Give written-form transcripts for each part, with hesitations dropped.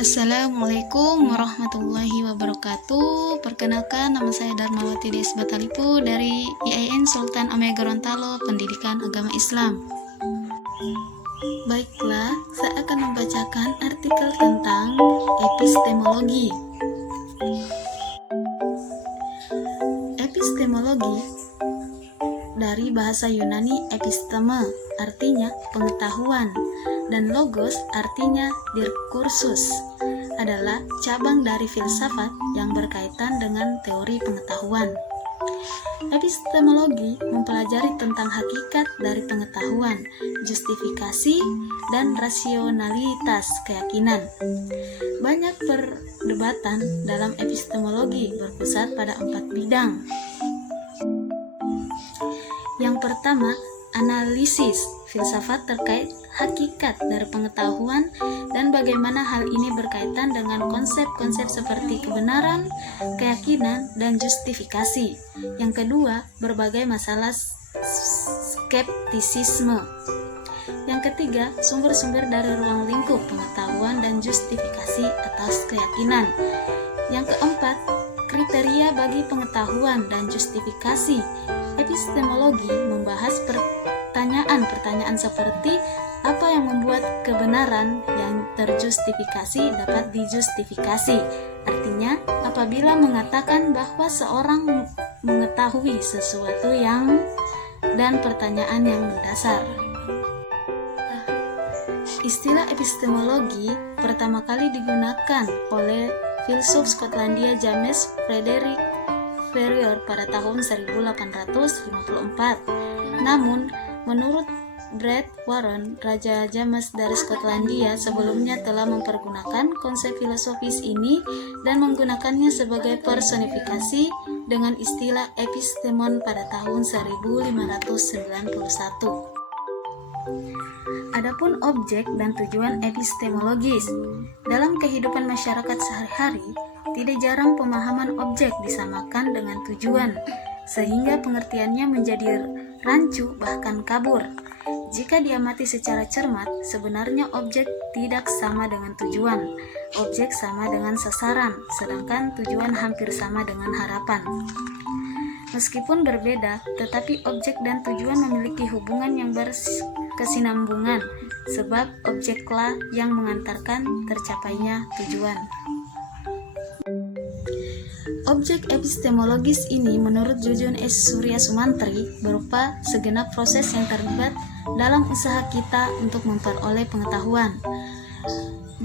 Assalamualaikum warahmatullahi wabarakatuh. Perkenalkan, nama saya Darmawati Des Batalipu dari IAIN Sultan Amir Gorontalo Pendidikan Agama Islam. Baiklah, saya akan membacakan artikel tentang epistemologi. Epistemologi dari bahasa Yunani episteme, artinya pengetahuan, dan logos artinya diskursus, adalah cabang dari filsafat yang berkaitan dengan teori pengetahuan. Epistemologi mempelajari tentang hakikat dari pengetahuan, justifikasi, dan rasionalitas keyakinan. Banyak perdebatan dalam epistemologi berpusat pada 4 bidang. Yang pertama, analisis filsafat terkait hakikat dari pengetahuan dan bagaimana hal ini berkaitan dengan konsep-konsep seperti kebenaran, keyakinan, dan justifikasi. Yang kedua, berbagai masalah skeptisisme. Yang ketiga, sumber-sumber dari ruang lingkup pengetahuan dan justifikasi atas keyakinan. Yang keempat, kriteria bagi pengetahuan dan justifikasi. Epistemologi membahas pertanyaan-pertanyaan seperti apa yang membuat kebenaran yang terjustifikasi dapat dijustifikasi. Artinya, apabila mengatakan bahwa seorang mengetahui sesuatu dan pertanyaan yang mendasar. Istilah epistemologi pertama kali digunakan oleh filsuf Skotlandia James Frederick Ferrier pada tahun 1854. Namun, menurut Brett Warren, Raja James dari Skotlandia sebelumnya telah mempergunakan konsep filosofis ini dan menggunakannya sebagai personifikasi dengan istilah epistemon pada tahun 1591. Adapun objek dan tujuan epistemologis. Dalam kehidupan masyarakat sehari-hari, tidak jarang pemahaman objek disamakan dengan tujuan, sehingga pengertiannya menjadi rancu bahkan kabur. Jika diamati secara cermat, sebenarnya objek tidak sama dengan tujuan. Objek sama dengan sasaran, sedangkan tujuan hampir sama dengan harapan. Meskipun berbeda, tetapi objek dan tujuan memiliki hubungan yang berkesinambungan, sebab objeklah yang mengantarkan tercapainya tujuan. Objek epistemologis ini menurut Jujun S. Surya Sumantri berupa segenap proses yang terlibat dalam usaha kita untuk memperoleh pengetahuan.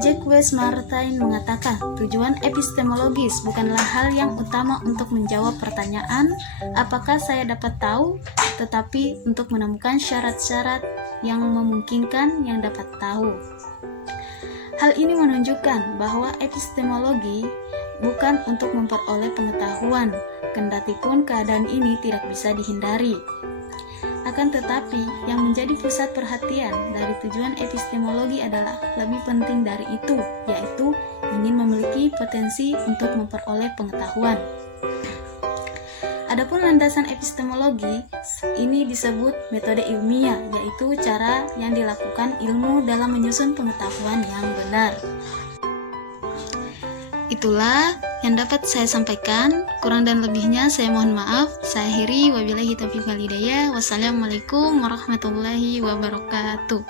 Jacques Martin mengatakan, tujuan epistemologis bukanlah hal yang utama untuk menjawab pertanyaan apakah saya dapat tahu, tetapi untuk menemukan syarat-syarat yang memungkinkan yang dapat tahu. Hal ini menunjukkan bahwa epistemologi bukan untuk memperoleh pengetahuan, kendatipun keadaan ini tidak bisa dihindari. Akan tetapi, yang menjadi pusat perhatian dari tujuan epistemologi adalah lebih penting dari itu, yaitu ingin memiliki potensi untuk memperoleh pengetahuan. Adapun landasan epistemologi, ini disebut metode ilmiah, yaitu cara yang dilakukan ilmu dalam menyusun pengetahuan yang benar. Itulah yang dapat saya sampaikan. Kurang dan lebihnya saya mohon maaf. Saya akhiri, wabillahi taufiq wal hidayah. Wassalamualaikum warahmatullahi wabarakatuh.